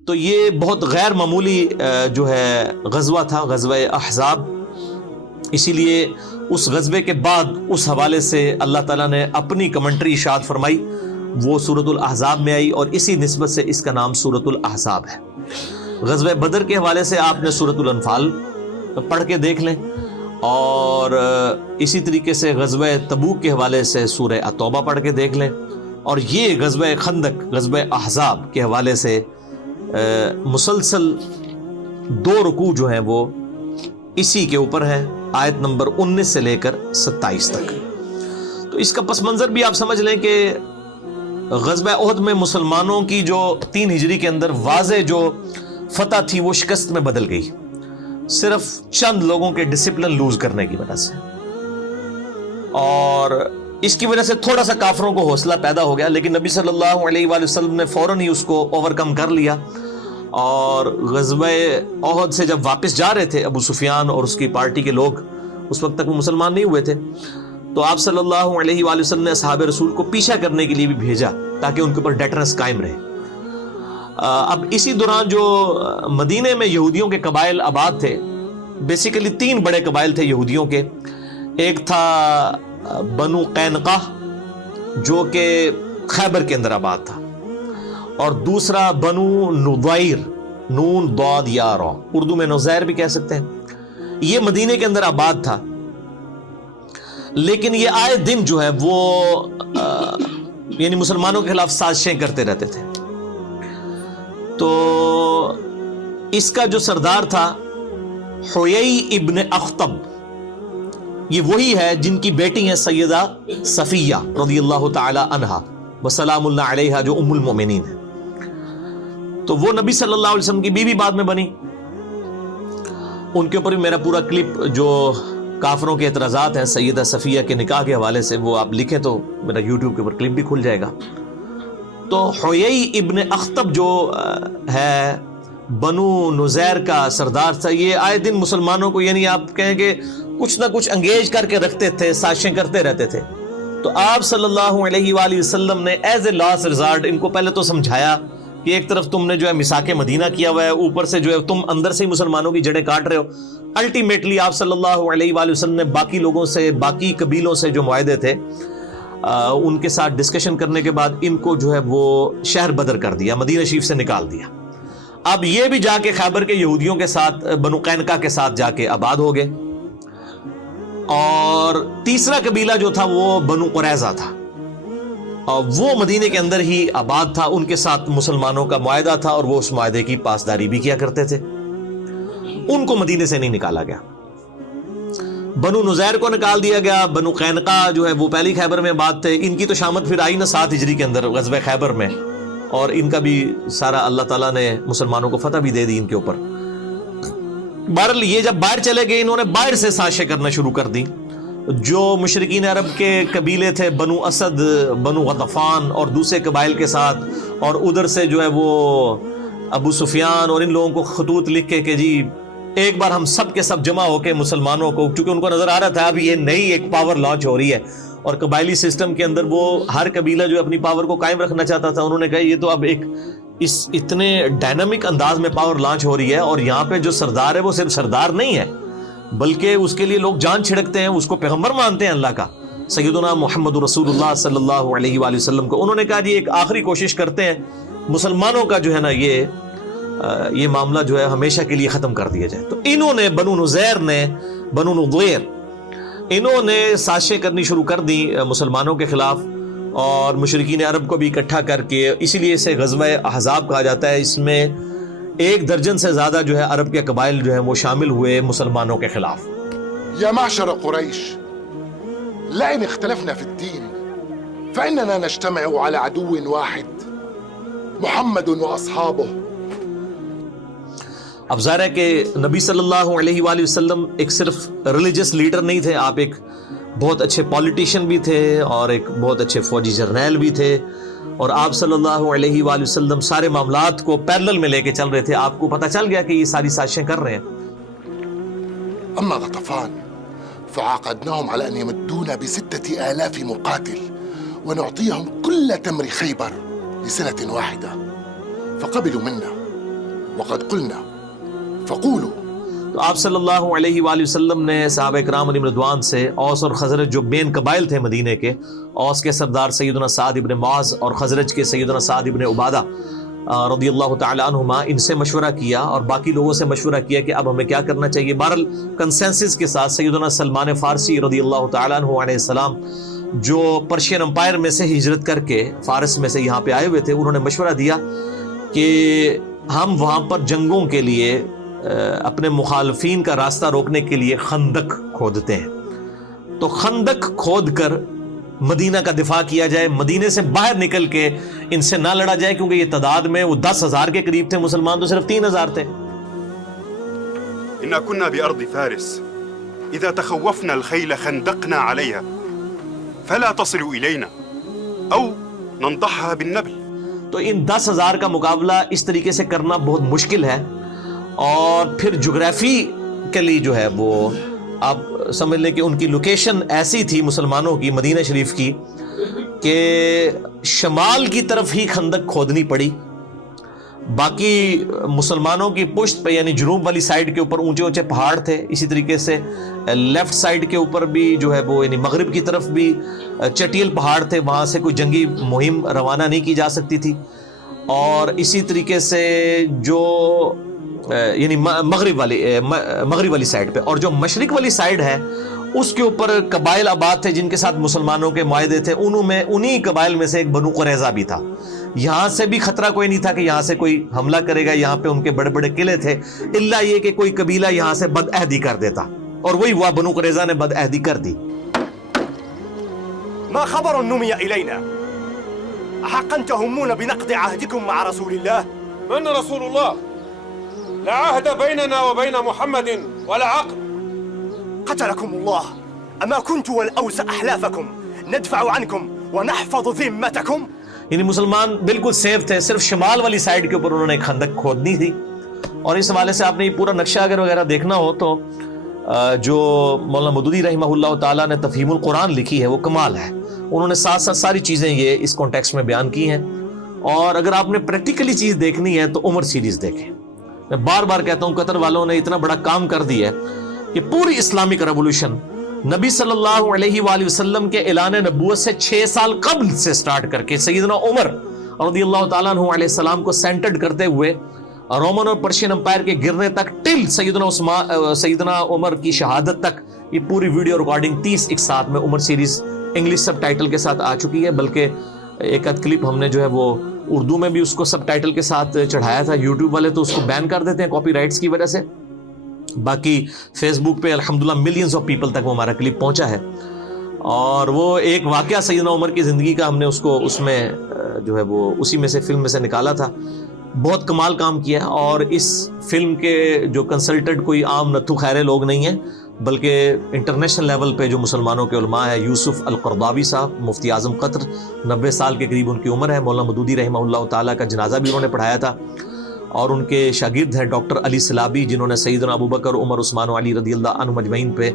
تو یہ بہت غیر معمولی جو ہے غزوہ تھا، غزوہ احزاب. اسی لیے اس غزوے کے بعد اس حوالے سے اللہ تعالیٰ نے اپنی کمنٹری ارشاد فرمائی، وہ سورۃ الاحزاب میں آئی، اور اسی نسبت سے اس کا نام سورۃ الاحزاب ہے. غزوہ بدر کے حوالے سے آپ نے سورۃ الانفال پڑھ کے دیکھ لیں، اور اسی طریقے سے غزوہ تبوک کے حوالے سے سورہ التوبہ پڑھ کے دیکھ لیں، اور یہ غزوہ خندق، غزوہ احزاب کے حوالے سے مسلسل 2 رکوع جو ہیں وہ اسی کے اوپر ہیں، آیت نمبر 19 سے لے کر 27 تک. تو اس کا پس منظر بھی آپ سمجھ لیں کہ غزوہ احد میں مسلمانوں کی جو 3 ہجری کے اندر واضح جو فتح تھی وہ شکست میں بدل گئی، صرف چند لوگوں کے ڈسپلن لوز کرنے کی وجہ سے، اور اس کی وجہ سے تھوڑا سا کافروں کو حوصلہ پیدا ہو گیا. لیکن نبی صلی اللہ علیہ وآلہ وسلم نے فوراً ہی اس کو اوور کم کر لیا، اور غزوہ احد سے جب واپس جا رہے تھے ابو سفیان اور اس کی پارٹی کے لوگ، اس وقت تک وہ مسلمان نہیں ہوئے تھے، تو آپ صلی اللہ علیہ وآلہ وسلم نے اصحاب رسول کو پیچھا کرنے کے لیے بھی بھیجا تاکہ ان کے اوپر ڈیٹرنس قائم رہے. اب اسی دوران جو مدینے میں یہودیوں کے قبائل آباد تھے، بیسیکلی 3 بڑے قبائل تھے یہودیوں کے. ایک تھا بنو قینقاع جو کہ خیبر کے اندر آباد تھا، اور دوسرا بنو نضیر، نون ضاد یا را، اردو میں نزیر بھی کہہ سکتے ہیں. یہ مدینے کے اندر آباد تھا، لیکن یہ آئے دن جو ہے وہ یعنی مسلمانوں کے خلاف سازشیں کرتے رہتے تھے. تو اس کا جو سردار تھا حیی ابن اخطب، یہ وہی ہے جن کی بیٹی ہیں سیدہ صفیہ رضی اللہ تعالی عنہا وسلام اللہ علیہا، جو ام المؤمنین ہے. تو وہ نبی صلی اللہ علیہ وسلم کی بیوی بعد میں بنی. ان کے اوپر بھی میرا پورا کلپ جو کافروں کے اعتراضات ہیں سیدہ صفیہ کے نکاح کے حوالے سے، وہ آپ لکھیں تو میرا یوٹیوب کے اوپر کلپ بھی کھل جائے گا. تو حیی ابن اخطب جو ہے بنو نزیر کا سردار تھا، یہ آئے دن مسلمانوں کو یعنی آپ کہیں کہ کچھ نہ کچھ انگیج کر کے رکھتے تھے، سازشیں کرتے رہتے تھے. تو آپ صلی اللہ علیہ وآلہ وسلم نے ایز اے لاسٹ ریزارٹ ان کو پہلے تو سمجھایا کہ ایک طرف تم نے جو ہے میثاق مدینہ کیا ہوا ہے، اوپر سے جو ہے تم اندر سے ہی مسلمانوں کی جڑیں کاٹ رہے ہو. الٹیمیٹلی آپ صلی اللہ علیہ وآلہ وسلم نے باقی لوگوں سے، باقی قبیلوں سے جو معاہدے تھے ان کے ساتھ ڈسکشن کرنے کے بعد ان کو جو ہے وہ شہر بدر کر دیا، مدینہ شریف سے نکال دیا. اب یہ بھی جا کے خیبر کے یہودیوں کے ساتھ، بنو قینقاع کے ساتھ جا کے آباد ہو گئے. اور تیسرا قبیلہ جو تھا وہ بنو قریظہ تھا، اور وہ مدینے کے اندر ہی آباد تھا. ان کے ساتھ مسلمانوں کا معاہدہ تھا اور وہ اس معاہدے کی پاسداری بھی کیا کرتے تھے. ان کو مدینے سے نہیں نکالا گیا. بنو نزیر کو نکال دیا گیا. بنو قینقاع جو ہے وہ پہلی خیبر میں آباد تھے. ان کی تو شامت پھر آئی نا 7 ہجری کے اندر غزوہ خیبر میں، اور ان کا بھی سارا اللہ تعالیٰ نے مسلمانوں کو فتح بھی دے دی ان کے اوپر. بہرحال یہ جب باہر چلے گئے، انہوں نے باہر سے سازشیں کرنا شروع کر دی. جو مشرکین عرب کے قبیلے تھے، بنو اسد، بنو غطفان اور دوسرے قبائل کے ساتھ، اور ادھر سے جو ہے وہ ابو سفیان اور ان لوگوں کو خطوط لکھ کے کہ جی ایک بار ہم سب کے سب جمع ہو کے مسلمانوں کو، چونکہ ان کو نظر آ رہا تھا اب یہ نئی ایک پاور لانچ ہو رہی ہے، اور قبائلی سسٹم کے اندر وہ ہر قبیلہ جو اپنی پاور کو قائم رکھنا چاہتا تھا. انہوں نے کہا یہ تو اب ایک اس اتنے ڈائنامک انداز میں پاور لانچ ہو رہی ہے، اور یہاں پہ جو سردار ہے وہ صرف سردار نہیں ہے بلکہ اس کے لیے لوگ جان چھڑکتے ہیں، اس کو پیغمبر مانتے ہیں اللہ کا، سیدنا محمد رسول اللہ صلی اللہ علیہ وآلہ وسلم کو. انہوں نے کہا جی ایک آخری کوشش کرتے ہیں مسلمانوں کا جو ہے نا یہ معاملہ جو ہے ہمیشہ کے لیے ختم کر دیا جائے. تو انہوں نے بنو نزیر نے، بنو نضیر، انہوں نے سازشیں کرنی شروع کر دی مسلمانوں کے خلاف، اور مشرکین عرب کو بھی اکٹھا کر کے، اسی لیے اسے غزوہ احزاب کہا جاتا ہے. اس میں 1 درجن سے زیادہ جو ہے عرب کے قبائل جو ہیں وہ شامل ہوئے مسلمانوں کے خلاف. یا معشر قریش، لئن اختلفنا في الدين فإننا نجتمع على عدو واحد محمد واصحابه. اب ظاہر ہے کہ نبی صلی اللہ علیہ وآلہ وسلم ایک صرف ریلیجس لیڈر نہیں تھے، آپ ایک بہت اچھے پولیٹیشین بھی تھے اور ایک بہت اچھے فوجی جرنیل بھی تھے، اور آپ صلی اللہ علیہ وآلہ وسلم سارے معاملات کو پیرلل میں لے کے چل رہے تھے. آپ کو پتہ چل گیا کہ یہ ساری سازشیں کر رہے ہیں. اما غطفان فعاقدناهم على ان يمدونا ب6,000 مقاتل ونعطيهم كل تمر خيبر لسنة واحدة، فقبلوا منا وقد قلنا فقولوا. تو آپ صلی اللہ علیہ وآلہ وسلم نے صحابہ کرام علیہم رضوان سے اوس اور خزرج جو مین قبائل تھے مدینے کے، اوس کے سردار سیدنا سعد ابن معاذ اور خزرج کے سیدنا سعد ابن عبادہ رضی اللہ تعالی عنہما، ان سے مشورہ کیا اور باقی لوگوں سے مشورہ کیا کہ اب ہمیں کیا کرنا چاہیے. بہرحال کنسنسس کے ساتھ سیدنا سلمان فارسی رضی اللہ تعالی عنہ علیہ السلام، جو پرشین امپائر میں سے ہجرت کر کے فارس میں سے یہاں پہ آئے ہوئے تھے، انہوں نے مشورہ دیا کہ ہم وہاں پر جنگوں کے لیے اپنے مخالفین کا راستہ روکنے کے لیے خندق کھودتے ہیں. تو خندق کھود کر مدینہ کا دفاع کیا جائے، مدینے سے باہر نکل کے ان سے نہ لڑا جائے، کیونکہ یہ تعداد میں وہ 10,000 کے قریب تھے، مسلمان تو صرف 3,000 تھے. إنا كنا بأرض فارس إذا تخوفنا الخيل خندقنا عليها فلا تصل إلينا أو ننضحها بالنبل. تو ان 10,000 کا مقابلہ اس طریقے سے کرنا بہت مشکل ہے، اور پھر جغرافیکلی جو ہے وہ آپ سمجھ لیں کہ ان کی لوکیشن ایسی تھی مسلمانوں کی مدینہ شریف کی کہ شمال کی طرف ہی خندق کھودنی پڑی. باقی مسلمانوں کی پشت پہ یعنی جنوب والی سائیڈ کے اوپر اونچے اونچے پہاڑ تھے، اسی طریقے سے لیفٹ سائیڈ کے اوپر بھی جو ہے وہ یعنی مغرب کی طرف بھی چٹیل پہاڑ تھے، وہاں سے کوئی جنگی مہم روانہ نہیں کی جا سکتی تھی. اور اسی طریقے سے جو یعنی مغرب والی سائیڈ پہ، اور جو مشرق والی سائیڈ ہے اس کے اوپر قبائل آباد تھے جن کے ساتھ مسلمانوں کے معاہدے تھے. انہی قبائل میں سے ایک بنو قریظہ بھی تھا. یہاں سے بھی خطرہ کوئی نہیں تھا کہ یہاں سے کوئی حملہ کرے گا، یہاں پہ ان کے بڑے بڑے قلعے تھے، الا یہ کہ کوئی قبیلہ یہاں سے بد عہدی کر دیتا، اور وہی ہوا، بنو قریظہ نے بد عہدی کر دی. ما خبر نمي إلينا أحقا تهمون بنقض عهدكم مع رسول الله؟ من رسول الله؟ لا عهد بيننا وبين محمد ولا عقد. قتلكم الله. أما كنت والأوس أحلافكم ندفع عنكم ونحفظ ذمتكم. یعنی مسلمان بالکل سیف تھے، صرف شمال والی سائیڈ کے اوپر انہوں نے ایک خندق کھودنی تھی. اور اس حوالے سے آپ نے یہ پورا نقشہ اگر وغیرہ دیکھنا ہو تو جو مولانا مودودی رحمہ اللہ تعالیٰ نے تفہیم القرآن لکھی ہے وہ کمال ہے. انہوں نے ساتھ ساتھ ساری چیزیں یہ اس کانٹیکسٹ میں بیان کی ہیں. اور اگر آپ نے پریکٹیکلی چیز دیکھنی ہے تو عمر سیریز دیکھیں. میں بار بار کہتا ہوں قطر والوں نے اتنا بڑا کام کر دیا ہے کہ پوری اسلامک ریولوشن نبی صلی اللہ علیہ وآلہ وسلم کے اعلان نبوت سے 6 سال قبل سے سٹارٹ کر کے سیدنا عمر رضی اللہ تعالیٰ عنہ علیہ السلام کو سینٹرڈ کرتے ہوئے رومن اور پرشین امپائر کے گرنے تک ٹل سیدنا عمر کی شہادت تک، یہ پوری ویڈیو ریکارڈنگ 30 ایک ساتھ میں عمر سیریز انگلش سب ٹائٹل کے ساتھ آ چکی ہے. بلکہ ایک ادھ کلپ ہم نے جو ہے وہ اردو میں بھی اس کو سب ٹائٹل کے ساتھ چڑھایا تھا. یوٹیوب والے تو اس کو بین کر دیتے ہیں کاپی رائٹس کی وجہ سے. باقی فیس بک پہ الحمدللہ ملینز آف پیپل تک وہ ہمارا کلپ پہنچا ہے. اور وہ ایک واقعہ سیدنا عمر کی زندگی کا ہم نے اس میں جو ہے وہ اسی میں سے فلم میں سے نکالا تھا. بہت کمال کام کیا. اور اس فلم کے جو کنسلٹنٹ کوئی عام نتھو خیرے لوگ نہیں ہیں، بلکہ انٹرنیشنل لیول پہ جو مسلمانوں کے علماء ہیں، یوسف القرضاوی صاحب مفتی اعظم قطر، 90 سال کے قریب ان کی عمر ہے. مولانا مودودی رحمہ اللہ تعالیٰ کا جنازہ بھی انہوں نے پڑھایا تھا. اور ان کے شاگرد ہیں ڈاکٹر علی سلابی، جنہوں نے سیدنا ابوبکر، عمر، عثمان و علی رضی اللہ عنہم اجمعین پہ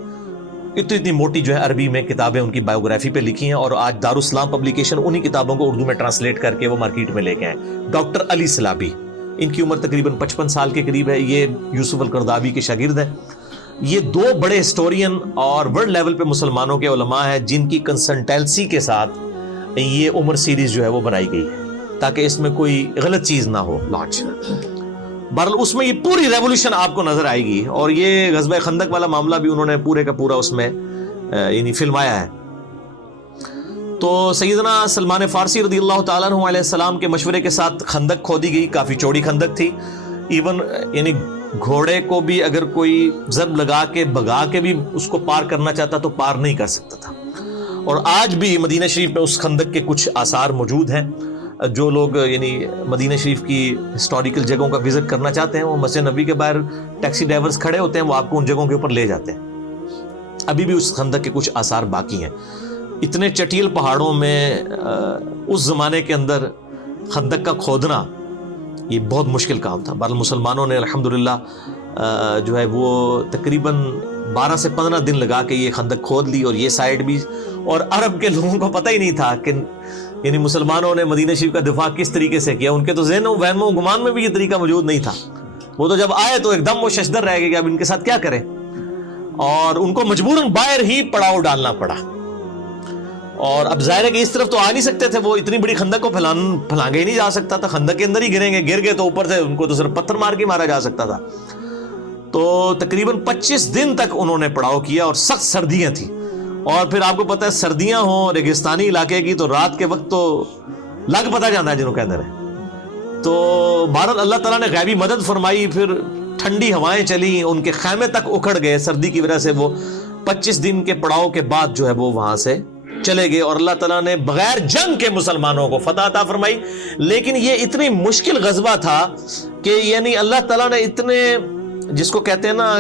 اتنی موٹی جو ہے عربی میں کتابیں ان کی بایوگرافی پہ لکھی ہیں. اور آج دارالاسلام پبلیکیشن انہی کتابوں کو اردو میں ٹرانسلیٹ کر کے وہ مارکیٹ میں لے کے ہیں. ڈاکٹر علی سلابی، ان کی عمر تقریباً 55 سال کے قریب ہے. یہ یوسف القرضاوی کے شاگرد ہیں. یہ 2 بڑے ہسٹورین اور ورلڈ لیول پہ مسلمانوں کے علماء ہیں جن کی کنسلٹنسی کے ساتھ یہ عمر سیریز جو ہے وہ بنائی گئی ہے تاکہ اس میں کوئی غلط چیز نہ ہو لانچ. بہرحال اس میں یہ پوری ریولوشن آپ کو نظر آئے گی. اور یہ غزوہ خندق والا معاملہ بھی انہوں نے پورے کا پورا اس میں یعنی فلمایا ہے. تو سیدنا سلمان فارسی رضی اللہ تعالیٰ عنہ علیہ السلام کے مشورے کے ساتھ خندق کھودی گئی. کافی چوڑی خندق تھی. ایون یعنی گھوڑے کو بھی اگر کوئی ضرب لگا کے بھگا کے بھی اس کو پار کرنا چاہتا تو پار نہیں کر سکتا تھا. اور آج بھی مدینہ شریف میں اس خندق کے کچھ آثار موجود ہیں. جو لوگ یعنی مدینہ شریف کی ہسٹوریکل جگہوں کا وزٹ کرنا چاہتے ہیں، وہ مسجد نبوی کے باہر ٹیکسی ڈرائیورز کھڑے ہوتے ہیں، وہ آپ کو ان جگہوں کے اوپر لے جاتے ہیں. ابھی بھی اس خندق کے کچھ آثار باقی ہیں. اتنے چٹیل پہاڑوں میں اس زمانے کے اندر خندق کا کھودنا یہ بہت مشکل کام تھا. بہرحال مسلمانوں نے الحمدللہ جو ہے وہ تقریباً 12 سے 15 دن لگا کے یہ خندق کھود لی. اور یہ سائڈ بھی، اور عرب کے لوگوں کو پتہ ہی نہیں تھا کہ یعنی مسلمانوں نے مدینہ شریف کا دفاع کس طریقے سے کیا. ان کے تو ذہن و وہم و گمان میں بھی یہ طریقہ موجود نہیں تھا. وہ تو جب آئے تو ایک دم وہ ششدر رہ گئے کہ اب ان کے ساتھ کیا کریں، اور ان کو مجبوراً باہر ہی پڑاؤ ڈالنا پڑا. اور اب ظاہر ہے کہ اس طرف تو آ نہیں سکتے تھے، وہ اتنی بڑی خندق کو پھلانگے ہی نہیں جا سکتا تھا، خندق کے اندر ہی گریں گے، گر گئے تو اوپر سے ان کو تو صرف پتھر مار کے مارا جا سکتا تھا. تو تقریباً 25 دن تک انہوں نے پڑاؤ کیا، اور سخت سردیاں تھیں، اور پھر آپ کو پتہ ہے سردیاں ہوں ریگستانی علاقے کی تو رات کے وقت تو لگ پتہ جانا ہے جنہوں کے اندر ہے. تو بہرحال اللہ تعالیٰ نے غیبی مدد فرمائی، پھر ٹھنڈی ہوائیں چلی، ان کے خیمے تک اکھڑ گئے سردی کی وجہ سے. وہ 25 دن کے پڑاؤ کے بعد جو ہے وہ وہاں سے چلے گئے، اور اللہ تعالیٰ نے بغیر جنگ کے مسلمانوں کو فتح عطا فرمائی. لیکن یہ اتنی مشکل غزوہ تھا کہ یعنی اللہ تعالیٰ نے اتنے، جس کو کہتے ہیں نا،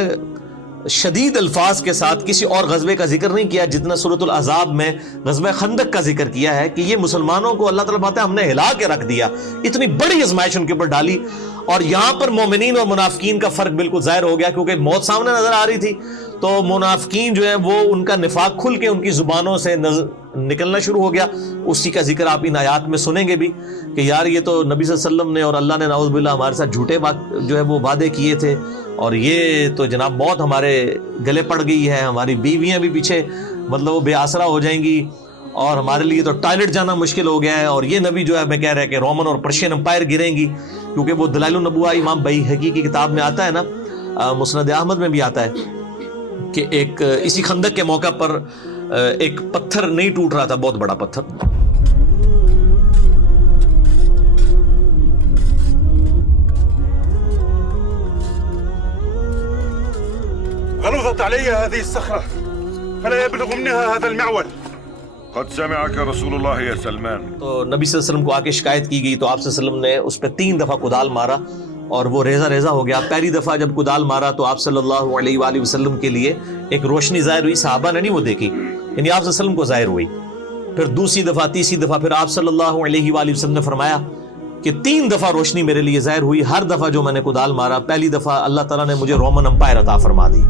شدید الفاظ کے ساتھ کسی اور غزوے کا ذکر نہیں کیا جتنا سورۃ الاحزاب میں غزوہ خندق کا ذکر کیا ہے، کہ یہ مسلمانوں کو اللہ تعالیٰ بات ہے ہم نے ہلا کے رکھ دیا، اتنی بڑی آزمائش ان کے اوپر ڈالی. اور یہاں پر مومنین اور منافقین کا فرق بالکل ظاہر ہو گیا، کیونکہ موت سامنے نظر آ رہی تھی. تو منافقین جو ہے وہ ان کا نفاق کھل کے ان کی زبانوں سے نکلنا شروع ہو گیا. اسی کا ذکر آپ ان آیات میں سنیں گے بھی کہ یار یہ تو نبی صلی اللہ علیہ وسلم نے اور اللہ نے نعوذ باللہ ہمارے ساتھ جھوٹے جو ہے وہ وعدے کیے تھے، اور یہ تو جناب موت ہمارے گلے پڑ گئی ہے، ہماری بیویاں بھی پیچھے مطلب وہ بے آسرا ہو جائیں گی، اور ہمارے لیے تو ٹوائلٹ جانا مشکل ہو گیا ہے. اور یہ نبی جو ہے میں کہہ رہا ہے کہ رومن اور پرشین امپائر گریں گی، کیونکہ وہ دلائل النبوہ امام بیہقی کی کتاب میں آتا ہے نا، مسند احمد میں بھی آتا ہے کہ ایک اسی خندق کے موقع پر ایک پتھر نہیں ٹوٹ رہا تھا، بہت بڑا پتھر. غلظت علي هذه الصخرة فلا يبلغ منها هذا المعول. قد سمعك رسول الله يا سلمان. تو نبی صلی اللہ علیہ وسلم کو آ کے شکایت کی گئی، تو آپ صلی اللہ علیہ وسلم نے اس پہ 3 دفعہ کدال مارا اور وہ ریزہ ریزہ ہو گیا. پہلی دفعہ جب کدال مارا تو آپ صلی اللہ علیہ وآلہ وسلم کے لیے ایک روشنی ظاہر ہوئی، صحابہ نے نہیں وہ دیکھی، یعنی آپ صلی اللہ علیہ وسلم کو ظاہر ہوئی. پھر دوسری دفعہ، تیسری دفعہ، پھر آپ صلی اللہ علیہ وآلہ وسلم نے فرمایا کہ 3 دفعہ روشنی میرے لیے ظاہر ہوئی، ہر دفعہ جو میں نے کدال مارا پہلی دفعہ اللہ تعالیٰ نے مجھے رومن امپائر عطا فرما دی.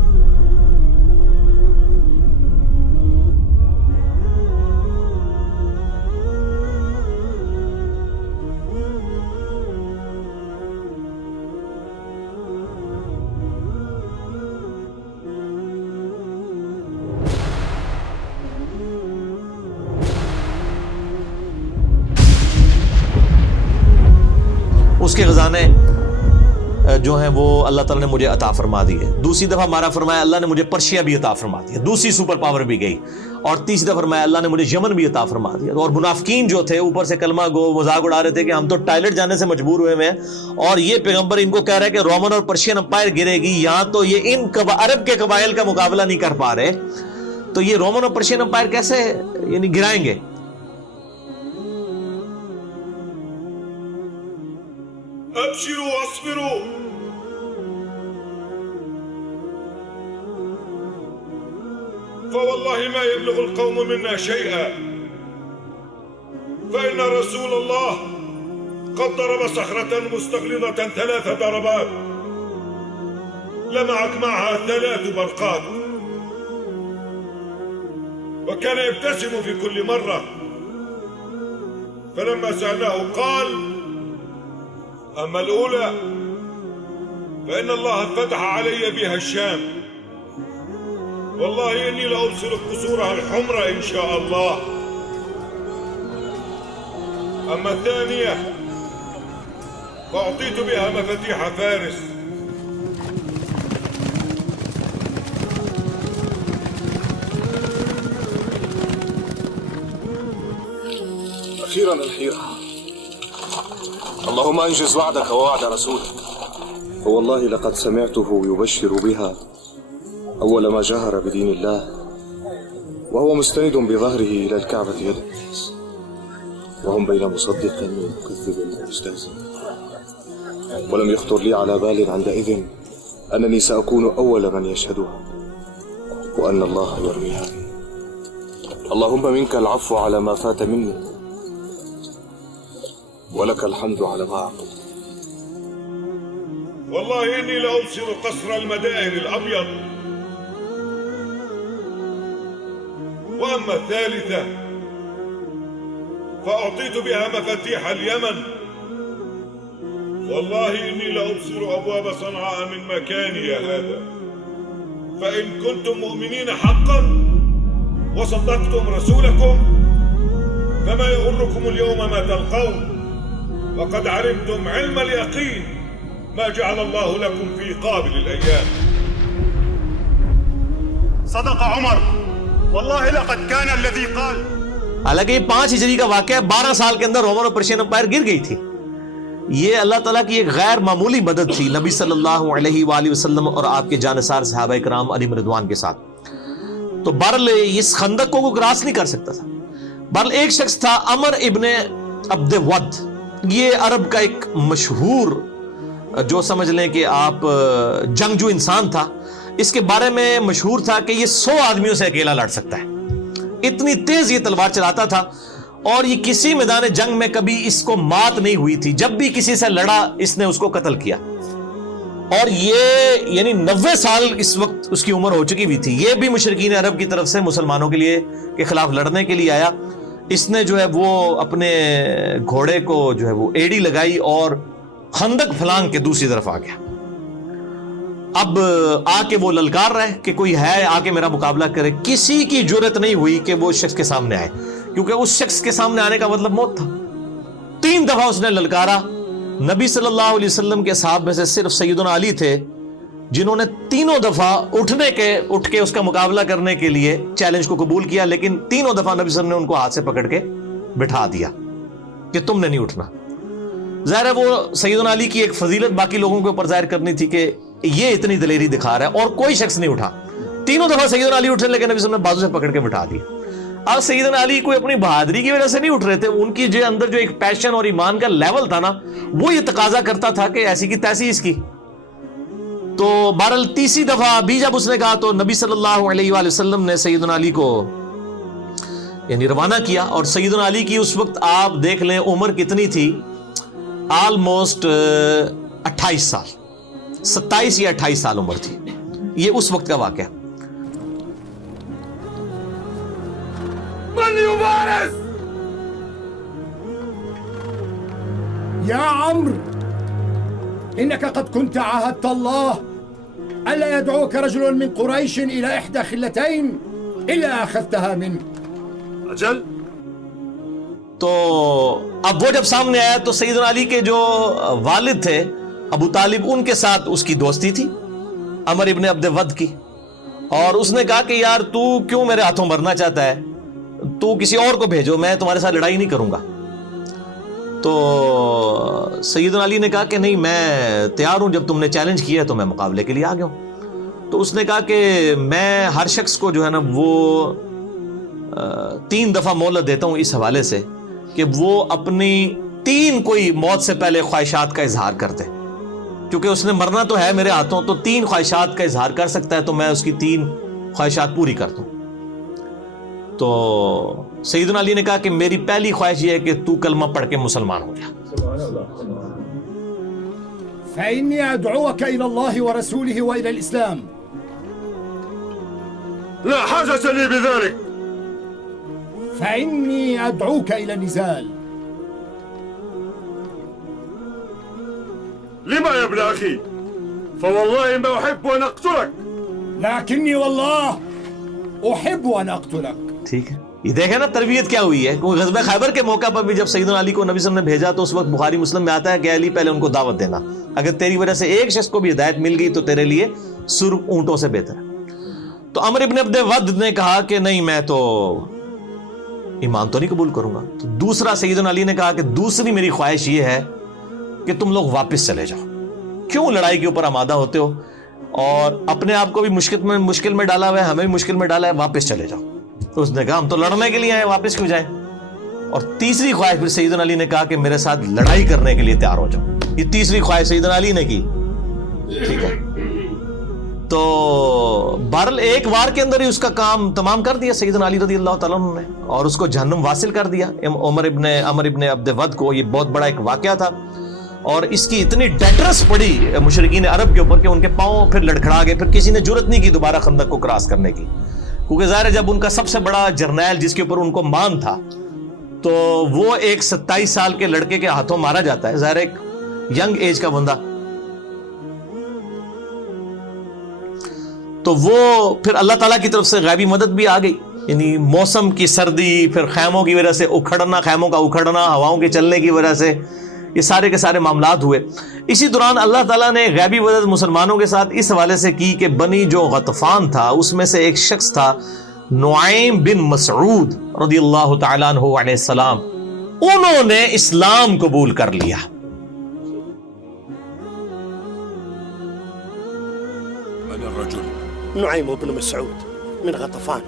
اس کے خزانے جو ہیں وہ اللہ تعالیٰ نے مجھے عطا فرما دیے. دوسری دفعہ مارا فرمایا اللہ نے مجھے پرشیا بھی عطا فرما دیا، دوسری سپر پاور بھی گئی. اور تیسری دفعہ فرمایا اللہ نے مجھے یمن بھی عطا فرما دیا. اور منافقین جو تھے اوپر سے کلمہ گو مذاق اڑا رہے تھے کہ ہم تو ٹائلٹ جانے سے مجبور ہوئے ہیں، اور یہ پیغمبر ان کو کہہ رہا ہے کہ رومن اور پرشین امپائر گرے گی. یہاں تو یہ ان عرب کے قبائل کا مقابلہ نہیں کر پا رہے، تو یہ رومن اور پرشین امپائر کیسے یعنی گرائیں گے؟ ابشروا واصبروا فوالله ما يبلغ القوم منا شيئا فإن رسول الله قد ضرب صخرة مستغلظة 3 ضربات لمعت معها 3 برقات وكان يبتسم في كل مرة. فلما سألناه قال أما الأولى فإن الله فتح علي بها الشام والله إني لأبصر قصورها الحمر إن شاء الله. أما الثانية فأعطيت بها مفاتيح فارس أخيرا الحيرة. اللهم أنجز وعدك ووعد رسولك. فوالله لقد سمعته يبشر بها أول ما جهر بدين الله وهو مستند بظهره إلى الكعبة يد الناس وهم بين مصدق ومكذب ومستهزئ. ولم يخطر لي على بال عندئذ أنني سأكون أول من يشهدها وأن الله يرويها. اللهم منك العفو على ما فات مني ولك الحمد على ما أعطيت. والله إني لأبصر قصر المدائن الأبيض. وأما الثالثة فأعطيت بها مفاتيح اليمن والله إني لأبصر أبواب صنعاء من مكاني هذا، فإن كنتم مؤمنين حقا وصدقتم رسولكم فما يغركم اليوم ما تلقون، وقد علمتم علم اليقين ما جعل الله لكم في قابل الأيام. صدق عمر والله لقد كان الذي قال. حالانکہ یہ 5 ہجری کا واقعہ ہے، 12 سال کے اندر رومن اور پرشین امپائر گر گئی تھی. یہ اللہ تعالیٰ کی ایک غیر معمولی مدد تھی نبی صلی اللہ علیہ وآلہ وسلم اور آپ کے جانثار صحابہ کرام علیہم رضوان کے ساتھ. تو بہرحال اس خندق کو کراس نہیں کر سکتا تھا. بہرحال ایک شخص تھا عمر ابن عبد ود، یہ عرب کا ایک مشہور جو سمجھ لیں کہ آپ جنگجو انسان تھا. اس کے بارے میں مشہور تھا کہ یہ 100 آدمیوں سے اکیلا لڑ سکتا ہے، اتنی تیز یہ تلوار چلاتا تھا، اور یہ کسی میدان جنگ میں کبھی اس کو مات نہیں ہوئی تھی. جب بھی کسی سے لڑا اس نے اس کو قتل کیا. اور یہ یعنی 90 سال اس وقت اس کی عمر ہو چکی ہوئی تھی. یہ بھی مشرکین عرب کی طرف سے مسلمانوں کے لیے کے خلاف لڑنے کے لیے آیا. اس نے جو ہے وہ اپنے گھوڑے کو جو ہے وہ ایڑی لگائی اور خندق پھلانگ کے دوسری طرف آ گیا. اب آ کے وہ للکار رہے کہ کوئی ہے آ کے میرا مقابلہ کرے. کسی کی جرت نہیں ہوئی کہ وہ شخص کے سامنے آئے، کیونکہ اس شخص کے سامنے آنے کا مطلب موت تھا. 3 دفعہ اس نے للکارا. نبی صلی اللہ علیہ وسلم کے صحابہ میں سے صرف سیدنا علی تھے جنہوں نے 3 دفعہ اٹھ کے اس کا مقابلہ کرنے کے لیے چیلنج کو قبول کیا، لیکن 3 دفعہ نبی صلی اللہ علیہ وسلم نے ان کو ہاتھ سے پکڑ کے بٹھا دیا کہ تم نے نہیں اٹھنا. ظاہر ہے وہ سیدنا علی کی ایک فضیلت باقی لوگوں کے اوپر ظاہر کرنی تھی کہ یہ اتنی دلیری دکھا رہا ہے، اور کوئی شخص نہیں اٹھا. 3 دفعہ سیدنا علی اٹھے، لیکن نبی صلی اللہ علیہ وسلم نے بازو سے پکڑ کے بٹھا دیا. اب سیدنا علی کوئی اپنی بہادری کی وجہ سے نہیں اٹھ رہے تھے، ان کی جو اندر جو ایک پیشن اور ایمان کا لیول تھا نا، وہ یہ تقاضا کرتا تھا کہ ایسی کی تیسی اس کی. تو بہرحال 3 دفعہ بھی جب اس نے کہا تو نبی صلی اللہ علیہ وآلہ وسلم نے سیدنا علی کو یعنی روانہ کیا. اور سیدنا علی کی اس وقت آپ دیکھ لیں عمر کتنی تھی، آلموسٹ 28 سال، 27 یا 28 سال عمر تھی. یہ اس وقت کا واقعہ. من يبارز؟ يا عمرو إنك قد كنت عاهدت الله ألا يدعوك رجل من قريش إلى إحدى خلتين إلا أخذتها منه. أجل. تو اب وہ جب سامنے آیا تو سیدنا علی کے جو والد تھے ابو طالب، ان کے ساتھ اس کی دوستی تھی عمر ابن عبد ود کی. اور اس نے کہا کہ یار تو کیوں میرے ہاتھوں مرنا چاہتا ہے، تو کسی اور کو بھیجو، میں تمہارے ساتھ لڑائی نہیں کروں گا. تو سیدنا علی نے کہا کہ نہیں میں تیار ہوں، جب تم نے چیلنج کیا تو میں مقابلے کے لیے آ گیا ہوں. تو اس نے کہا کہ میں ہر شخص کو جو ہے نا وہ 3 دفعہ مہلت دیتا ہوں اس حوالے سے کہ وہ اپنی 3 کوئی موت سے پہلے خواہشات کا اظہار کر دے، کیونکہ اس نے مرنا تو ہے میرے ہاتھوں، تو 3 خواہشات کا اظہار کر سکتا ہے، تو میں اس کی 3 خواہشات پوری کر دوں. تو سیدنا علی نے کہا کہ میری پہلی خواہش یہ ہے کہ تو کلمہ پڑھ کے مسلمان ہو جا. فإني أدعوك إلى الله ورسوله وإلى الإسلام. لا حاجة لي بذلك. فإني أدعوك إلى النزال. لما يا ابن أخي؟ فوالله ما أحب أن أقتلك. لكني والله أحب أن أقتلك. ٹھیک ہے، یہ دیکھیں نا تربیت کیا ہوئی ہے. غزوہ خیبر کے موقع پر بھی جب سیدنا علی کو نبی صلی اللہ علیہ وسلم نے بھیجا تو اس وقت بخاری مسلم میں آتا ہے کہ علی پہلے ان کو دعوت دینا، اگر تیری وجہ سے ایک شخص کو بھی ہدایت مل گئی تو تیرے لیے سرخ اونٹوں سے بہتر ہے. تو عمر ابن عبد ود نے کہا کہ نہیں میں تو ایمان تو نہیں قبول کروں گا. تو دوسرا سیدنا علی نے کہا کہ دوسری میری خواہش یہ ہے کہ تم لوگ واپس چلے جاؤ، کیوں لڑائی کے اوپر آمادہ ہوتے ہو، اور اپنے آپ کو بھی مشکل میں ڈالا ہوا ہے، ہمیں بھی مشکل میں ڈالا ہے، واپس چلے جاؤ. تو اس نے کہا ہم تو لڑنے کے لیے آئے، واپس کیوں جائیں. اور تیسری خواہش پھر سیدنا علی نے کہا کہ میرے ساتھ لڑائی کرنے کے لیے تیار ہو جاؤ. یہ تیسری خواہش سیدنا علی نے کی. ٹھیک ہے، تو بہرحال ایک وار کے اندر ہی اس کا کام تمام کر دیا سیدنا علی رضی اللہ تعالیٰ عنہ نے، اور اس کو جہنم واصل کر دیا عمر ابن عبد ود کو. یہ بہت بڑا ایک واقعہ تھا، اور اس کی اتنی ڈیٹرس پڑی مشرکین عرب کے اوپر کہ ان کے پاؤں پھر لڑکھڑا گئے. پھر کسی نے جرت نہیں کی دوبارہ خندق کو کراس کرنے کی، کیونکہ ظاہر ہے جب ان کا سب سے بڑا جرنیل جس کے اوپر ان کو مان تھا تو وہ ایک 27 سال کے لڑکے کے ہاتھوں مارا جاتا ہے. ظاہر ایک ینگ ایج کا بندہ. تو وہ پھر اللہ تعالیٰ کی طرف سے غیبی مدد بھی آ گئی. یعنی موسم کی سردی، پھر خیموں کی وجہ سے اکھڑنا، خیموں کا اکھڑنا، ہواؤں کے چلنے کی وجہ سے یہ سارے کے سارے معاملات ہوئے. اسی دوران اللہ تعالیٰ نے غیبی مدد مسلمانوں کے ساتھ اس حوالے سے کی کہ بنی جو غطفان تھا اس میں سے ایک شخص تھا نعیم بن مسعود رضی اللہ تعالیٰ عنہ علیہ السلام، انہوں نے اسلام قبول کر لیا. من الرجل؟ نعيم بن مسعود من غطفان.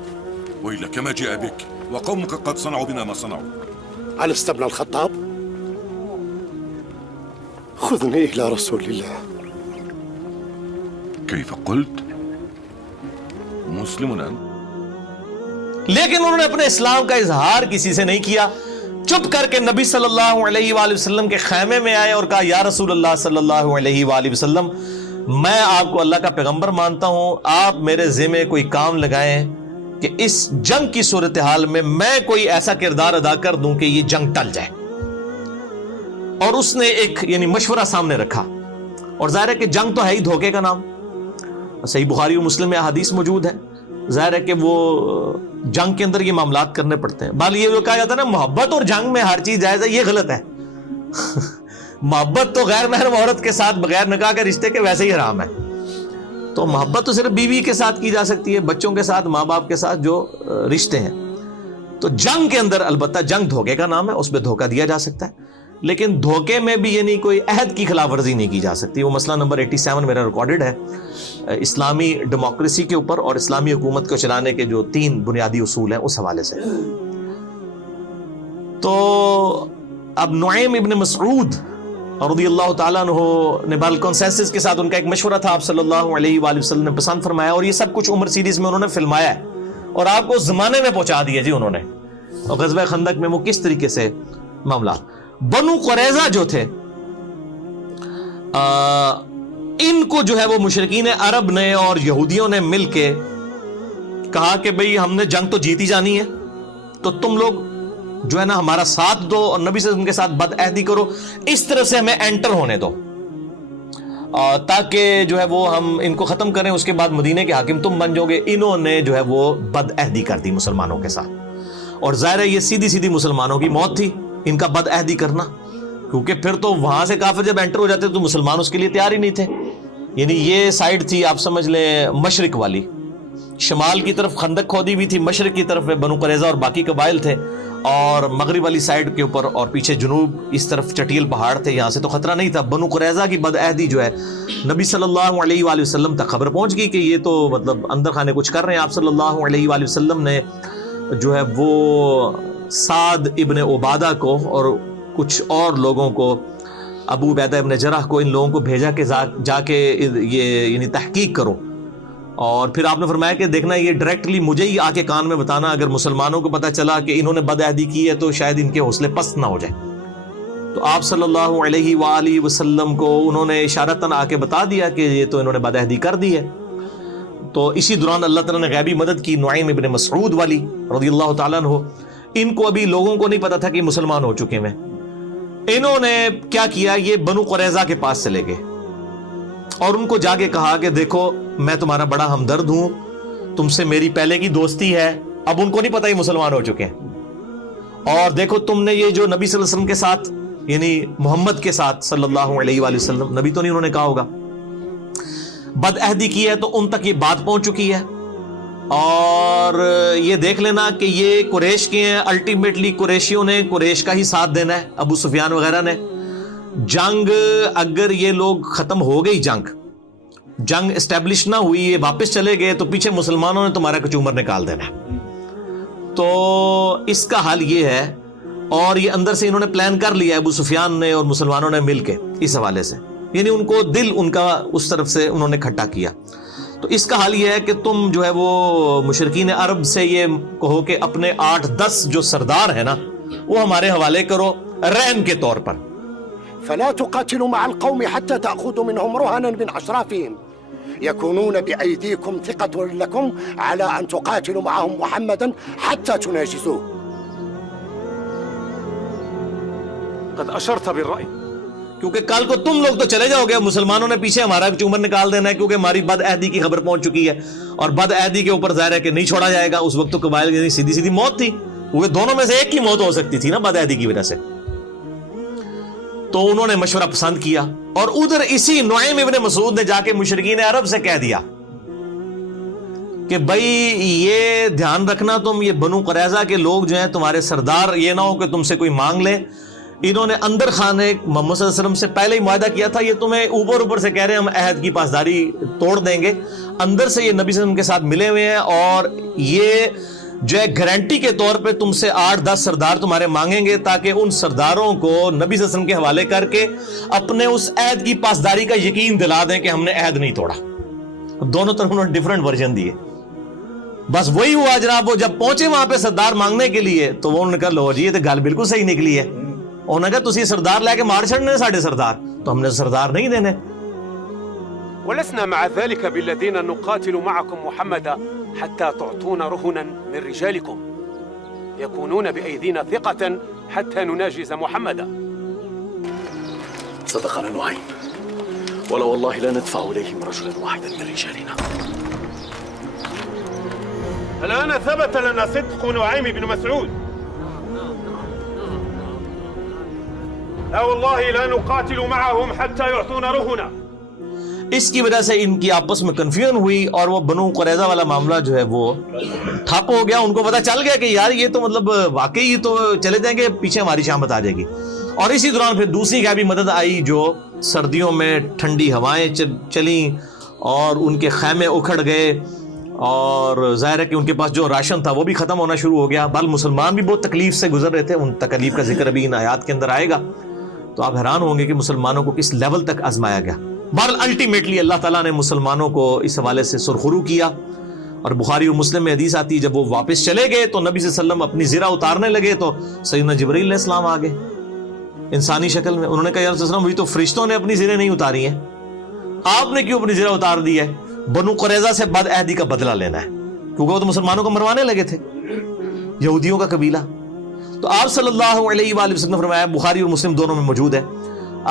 ويلك ما جاء بك وقومك قد صنعوا بنا ما صنعوا. ألست ابن الخطاب؟ خذني إلى رسول الله. كيف قلت؟ مسلم أنت؟ لیکن انہوں نے اپنے اسلام کا اظہار کسی سے نہیں کیا. چپ کر کے نبی صلی اللہ علیہ وآلہ وسلم کے خیمے میں آئے اور کہا یا رسول اللہ صلی اللہ علیہ وآلہ وسلم، میں آپ کو اللہ کا پیغمبر مانتا ہوں، آپ میرے ذمہ کوئی کام لگائیں کہ اس جنگ کی صورتحال میں کوئی ایسا کردار ادا کر دوں کہ یہ جنگ ٹل جائے. اور اس نے ایک یعنی مشورہ سامنے رکھا، اور ظاہر ہے کہ جنگ تو ہے ہی دھوکے کا نام. صحیح بخاری و مسلم میں احادیث موجود ہے. ظاہر ہے کہ وہ جنگ کے اندر یہ معاملات کرنے پڑتے ہیں. بال یہ جو کہا جاتا ہے نا محبت اور جنگ میں ہر چیز جائز ہے، یہ غلط ہے. محبت تو غیر محرم عورت کے ساتھ بغیر نکاح کے رشتے کے ویسے ہی حرام ہے. تو محبت تو صرف بیوی کے ساتھ کی جا سکتی ہے، بچوں کے ساتھ، ماں باپ کے ساتھ جو رشتے ہیں. تو جنگ کے اندر البتہ جنگ دھوکے کا نام ہے، اس پہ دھوکہ دیا جا سکتا ہے، لیکن دھوکے میں بھی یعنی کوئی عہد کی خلاف ورزی نہیں کی جا سکتی. وہ مسئلہ نمبر 87 میرا ریکارڈڈ ہے اسلامی ڈیموکریسی کے اوپر اور اسلامی حکومت کو چلانے کے جو 3 بنیادی اصول ہیں اس حوالے سے. تو اب نعیم ابن مسعود رضی اللہ تعالیٰ عنہ نے بال کنسنسس کے ساتھ، ان کا ایک مشورہ تھا، آپ صلی اللہ علیہ وآلہ وسلم نے پسند فرمایا، اور یہ سب کچھ عمر سیریز میں انہوں نے فلمایا ہے اور آپ کو اس زمانے میں پہنچا دیا جی انہوں نے. اور غزوہ خندق میں وہ کس طریقے سے معاملات. بنو قریظہ جو تھے ان کو جو ہے وہ مشرکین عرب نے اور یہودیوں نے مل کے کہا کہ بھئی ہم نے جنگ تو جیتی جانی ہے، تو تم لوگ جو ہے نا ہمارا ساتھ دو اور نبی صلی اللہ علیہ وسلم کے ساتھ بد عہدی کرو، اس طرح سے ہمیں انٹر ہونے دو تاکہ جو ہے وہ ہم ان کو ختم کریں، اس کے بعد مدینے کے حاکم تم بن جاؤ گے. انہوں نے جو ہے وہ بد عہدی کر دی مسلمانوں کے ساتھ، اور ظاہر ہے یہ سیدھی سیدھی مسلمانوں کی موت تھی ان کا بد عہدی کرنا، کیونکہ پھر تو وہاں سے کافر جب انٹر ہو جاتے تو مسلمان اس کے لیے تیار ہی نہیں تھے. یعنی یہ سائیڈ تھی آپ سمجھ لیں مشرق والی، شمال کی طرف خندق کھودی بھی تھی، مشرق کی طرف بنو قریظہ اور باقی قبائل تھے، اور مغرب والی سائیڈ کے اوپر اور پیچھے جنوب اس طرف چٹیل پہاڑ تھے، یہاں سے تو خطرہ نہیں تھا. بنو قریظہ کی بد عہدی جو ہے نبی صلی اللہ علیہ وآلہ وسلم تک خبر پہنچ گئی کہ یہ تو مطلب اندر خانے کچھ کر رہے ہیں. آپ صلی اللہ علیہ وآلہ وسلم نے جو ہے وہ سعد ابن عبادہ کو اور کچھ اور لوگوں کو، ابو عبیدہ ابن جرح کو، ان لوگوں کو بھیجا کہ جا کے یہ یعنی تحقیق کرو. اور پھر آپ نے فرمایا کہ دیکھنا یہ ڈائریکٹلی مجھے ہی آ کے کان میں بتانا، اگر مسلمانوں کو پتہ چلا کہ انہوں نے بد عہدی کی ہے تو شاید ان کے حوصلے پست نہ ہو جائے. تو آپ صلی اللہ علیہ وآلہ وسلم کو انہوں نے اشارتاً آ کے بتا دیا کہ یہ تو انہوں نے بد عہدی کر دی ہے. تو اسی دوران اللہ تعالیٰ نے غیبی مدد کی نعیم ابن مسعود والی رضی اللہ تعالیٰ عنہ. ان کو ابھی لوگوں کو نہیں پتا تھا کہ مسلمان ہو چکے ہیں. انہوں نے کیا کیا، یہ بنو قریظہ کے پاس چلے گئے اور ان کو جا کے کہا کہ دیکھو میں تمہارا بڑا ہمدرد ہوں، تم سے میری پہلے کی دوستی ہے. اب ان کو نہیں پتا یہ مسلمان ہو چکے ہیں، اور دیکھو تم نے یہ جو نبی صلی اللہ علیہ وسلم کے ساتھ یعنی محمد کے ساتھ صلی اللہ علیہ وآلہ وسلم، نبی تو نہیں انہوں نے کہا ہوگا، بد عہدی کی ہے، تو ان تک یہ بات پہنچ چکی ہے. اور یہ دیکھ لینا کہ یہ قریش کے ہیں، الٹیمیٹلی قریشیوں نے قریش کا ہی ساتھ دینا ہے، ابو سفیان وغیرہ نے. جنگ اگر یہ لوگ ختم ہو گئی، جنگ اسٹیبلش نہ ہوئی، یہ واپس چلے گئے، تو پیچھے مسلمانوں نے تمہارا کچومر نکال دینا ہے. تو اس کا حل یہ ہے، اور یہ اندر سے انہوں نے پلان کر لیا ابو سفیان نے اور مسلمانوں نے مل کے اس حوالے سے، یعنی ان کو دل ان کا اس طرف سے انہوں نے کھٹا کیا. تو اس کا حل یہ ہے کہ تم جو ہے وہ مشرکین عرب سے یہ کہو کہ اپنے 8-10 جو سردار ہیں نا وہ ہمارے حوالے کرو رہن کے طور پر. فلا تقاتلوا مع القوم حتى تأخذوا منهم رهنا من أشرافهم يكونون بأيديكم ثقة لكم على أن تقاتلوا معهم محمدا حتى تناجزوه. قد أشرت بالرأي. کیونکہ کل کو تم لوگ تو چلے جاؤ گے, مسلمانوں نے پیچھے ہمارا چومر نکال دینا ہے, کیونکہ ہماری بد عہدی کی خبر پہنچ چکی ہے, اور بد عہدی کے اوپر ظاہر ہے کہ نہیں چھوڑا جائے گا. اس وقت تو قبائل کی سیدھی سیدھی موت تھی, کیونکہ دونوں میں سے ایک کی موت ہو سکتی تھی نا بد عہدی کی وجہ سے. تو انہوں نے مشورہ پسند کیا, اور ادھر اسی نعیم ابن مسعود نے جا کے مشرکین عرب سے کہہ دیا کہ بھائی یہ دھیان رکھنا, تم یہ بنو قریظہ کے لوگ جو ہیں تمہارے سردار, یہ نہ ہو کہ تم سے کوئی مانگ لے. انہوں نے اندر خانے محمد صلی اللہ علیہ وسلم سے پہلے ہی معاہدہ کیا تھا, یہ تمہیں اوپر سے کہہ رہے ہیں ہم عہد کی پاسداری توڑ دیں گے. اندر سے یہ نبی صلی اللہ علیہ وسلم کے ساتھ ملے ہوئے ہیں, اور یہ جو ہے گارنٹی کے طور پہ تم سے 8-10 سردار تمہارے مانگیں گے, تاکہ ان سرداروں کو نبی صلی اللہ علیہ وسلم کے حوالے کر کے اپنے اس عہد کی پاسداری کا یقین دلا دیں کہ ہم نے عہد نہیں توڑا. دونوں طرف انہوں نے ڈیفرنٹ ورژن دیے. بس وہی ہوا جناب, وہ جب پہنچے وہاں پہ سردار مانگنے کے لیے تو وہ انہوں نے کہا لو جی یہ تو گل بالکل صحیح نکلی ہے. انہوں نے کہا تسی سردار لے کے مار چھڑنے ساڑھے سردار, تو ہم نے سردار نہیں دینے. ولسنا مع ذلك بالذين نقاتل معكم محمدا حتى تعطون رهنا من رجالكم يكونون بأيدينا ثقة حتى نناجز محمدا. صدقنا نعيم ولا والله لا ندفع إليهم رجلا واحدا من رجالنا. الآن ثبت لنا صدق نعيم بن مسعود. لا والله لا نقاتل معهم حتى يعطون رهنا. اس کی وجہ سے ان کی آپس میں کنفیوژن ہوئی, اور وہ بنو قریظہ والا معاملہ جو ہے وہ ٹھپ ہو گیا. ان کو پتہ چل گیا کہ یار یہ تو مطلب واقعی تو چلے جائیں گے, پیچھے ہماری شامت آ جائے گی. اور اسی دوران پھر دوسری غیبی مدد آئی, جو سردیوں میں ٹھنڈی ہوائیں چلیں اور ان کے خیمے اکھڑ گئے, اور ظاہر ہے کہ ان کے پاس جو راشن تھا وہ بھی ختم ہونا شروع ہو گیا. بل مسلمان بھی بہت تکلیف سے گزر رہے تھے, ان تکلیف کا ذکر ابھی ان آیات کے اندر آئے گا. تو آپ حیران ہوں گے کہ مسلمانوں کو کس لیول تک آزمایا گیا. بہرحال الٹیمیٹلی اللہ تعالیٰ نے مسلمانوں کو اس حوالے سے سرخرو کیا. اور بخاری اور مسلم میں حدیث آتی ہے, جب وہ واپس چلے گئے تو نبی صلی اللہ علیہ وسلم اپنی زرہ اتارنے لگے تو سیدنا جبرائیل علیہ السلام آ گئے انسانی شکل میں. انہوں نے کہا یا رسول اللہ وہی تو فرشتوں نے اپنی زرہیں نہیں اتاری ہیں, آپ نے کیوں اپنی زرہ اتار دی ہے؟ بنو قریظہ سے بد عہدی کا بدلہ لینا ہے, کیونکہ وہ تو مسلمانوں کو مروانے لگے تھے, یہودیوں کا قبیلہ. تو آپ صلی اللہ علیہ وآلہ وسلم نے فرمایا, بخاری اور مسلم دونوں میں موجود ہے,